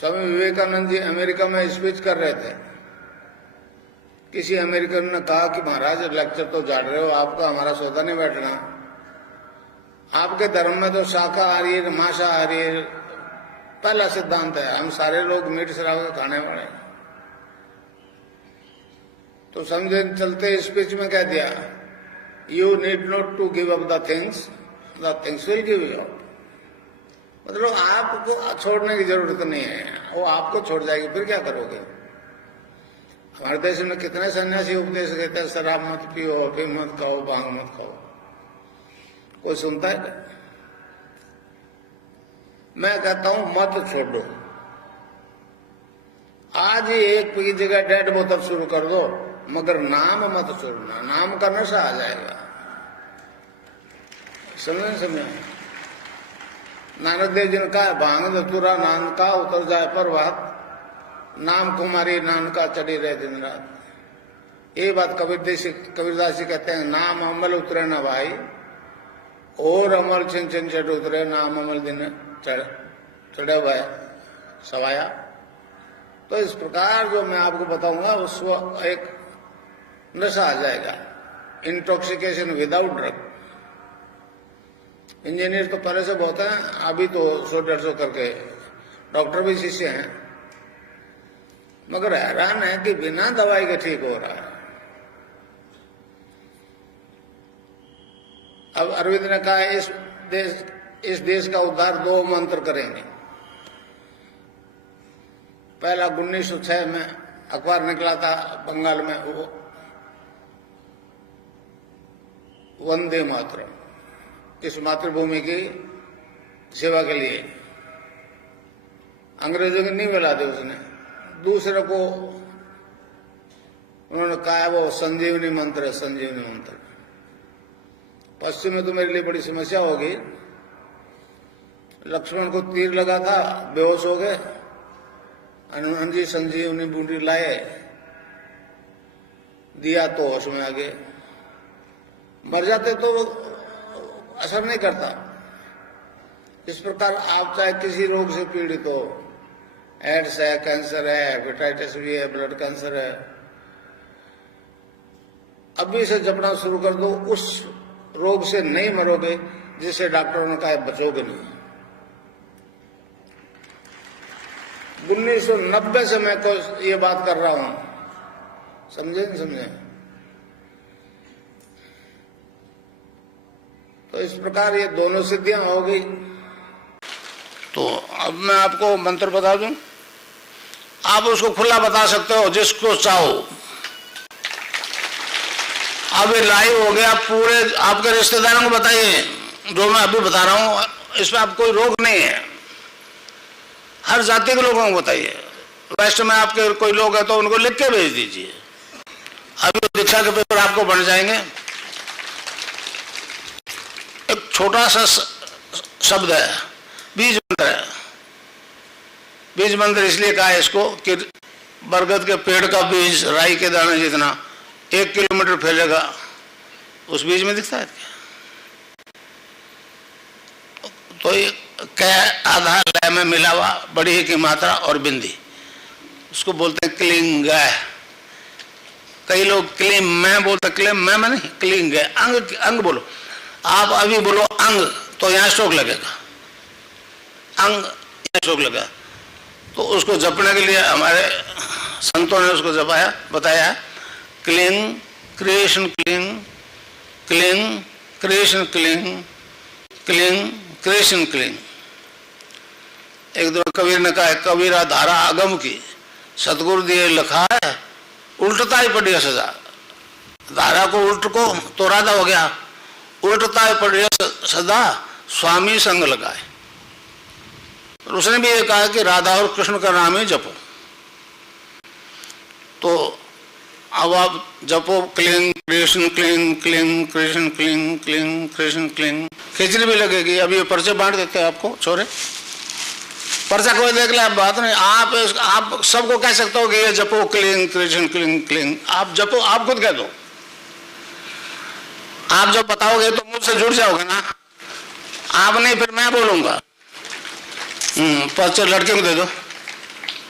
Swami Vivekananda ji America में speech कर रहे थे। किसी अमेरिकन ने कहा कि महाराज लेक्चर तो झाड़ रहे हो, आपका हमारा सौदा नहीं बैठना। आपके धर्म में तो शाकाहारी मांसाहारी पहला सिद्धांत है, हम सारे लोग मीट शराब खाने वाले। तो समझे चलते स्पीच में कह दिया, you need not to give up the things will give you up. मतलब आपको छोड़ने की जरूरत नहीं है, वो आपको छोड़ जाएगी, फिर क्या करोगे। हमारे देश में कितने सन्यासी उपदेश देते हैं, शराब मत पियो, अफीम मत खाओ, भांग मत खाओ, कोई सुनता है क्या? मैं कहता हूं मत छोड़ो। आज ही एक की जगह 1.5 बोतल शुरू कर दो, मगर नाम मत छोड़ना, नाम का नशा आ जाएगा। समझे नानक देव जी ने कहा, भांग धतूरा नान का उतर जाए प्रभात, नाम कुमारी नानका चढ़ी रहे दिन रात। ये बात कबीरदास जी कहते हैं, नाम अमल उतरे ना भाई, और अमल छिन छिन चढ़ उतरे, नाम अमल दिन चढ़े हुए सवाया। तो इस प्रकार जो मैं आपको बताऊंगा उसको एक नशा आ जाएगा, इंटॉक्सिकेशन विदाउट ड्रग। इंजीनियर तो पहले से बहुत है, अभी तो 100-150 करके डॉक्टर भी शिष्य हैं, मगर हैरान है कि बिना दवाई के ठीक हो रहा है। अब अरविंद ने कहा इस देश का उद्धार 2 मंत्र करेंगे। पहला 1906 में अखबार निकला था बंगाल में, वो वंदे मातरम, इस मातृभूमि की सेवा के लिए। अंग्रेजों को नहीं मिला थे उसने, दूसरे को उन्होंने कहा वो संजीवनी मंत्र है, संजीवनी मंत्र। पश्चिम में तो मेरे लिए बड़ी समस्या होगी। लक्ष्मण को तीर लगा था, बेहोश हो गए, हनुमान जी संजीवनी बूंदी लाए, दिया तो होश में आ गए। मर जाते तो असर नहीं करता। इस प्रकार आप चाहे किसी रोग से पीड़ित हो, एड्स है, कैंसर है, हेपेटाइटिस भी है, ब्लड कैंसर है, अभी से जपना शुरू कर दो, उस रोग से नहीं मरोगे जिसे डॉक्टरों ने कहा बचोगे नहीं। 1990 से मैं को ये बात कर रहा हूं, समझे नहीं समझे। तो इस प्रकार ये दोनों सिद्धियां हो गई। तो अब मैं आपको मंत्र बता दूं, आप उसको खुला बता सकते हो जिसको चाहो। अब ये लाइव हो गया, पूरे आपके रिश्तेदारों को बताइए जो मैं अभी बता रहा हूं, इसमें आप कोई रोग नहीं है, हर जाति के लोगों को बताइए। वेस्ट में आपके कोई लोग हैं तो उनको लिख के भेज दीजिए, अभी दीक्षा के पेपर आपको बन जाएंगे। एक छोटा सा शब्द है, बीज मंत्र है। बीज मंत्र इसलिए कहा है इसको कि बरगद के पेड़ का बीज राई के दाने जितना 1 किलोमीटर फैलेगा, उस बीज में दिखता है क्या? तो ये कै आधा लय में मिला हुआ, बड़ी ही की मात्रा और बिंदी, उसको बोलते हैं क्लिंग। कई लोग क्लीम मैं बोलते, क्लीम मैं नहीं, क्लिंग। अंग अंग बोलो, आप अभी बोलो अंग तो यहाँ स्ट्रोक लगेगा, अंग यहाँ स्ट्रोक लगा। तो उसको जपने के लिए हमारे संतों ने उसको जपाया, बताया cling creation cling, cling creation cling, cling creation cling. एक दो कबीर ने कहा, कबीरा धारा अगम की सतगुरु दिए लिखा है, उल्टता ही पड़ी है सजा। धारा को उल्ट को तो राधा हो गया, उल्टता ही पड़ी है सदा, स्वामी संग लगाए। उसने भी ये कहा कि राधा और कृष्ण का नाम ही जपो। तो अब आप जपो क्लिंग कृष्ण क्लिंग, क्लिंग कृष्ण क्लिंग, क्लिंग कृष्ण क्लिंग। खिचड़ी भी लगेगी। अब ये पर्चे बांट देते हैं आपको छोरे, पर्चा कोई देख ले, आप बात नहीं। आप सबको कह सकते हो कि ये जपो क्लिंग कृष्ण क्लिंग क्लिंग, आप जपो, आप खुद कह दो। आप जब बताओगे तो मुझसे जुड़ जाओगे ना, आप नहीं फिर मैं बोलूंगा। पर्चे लड़के को दे दो।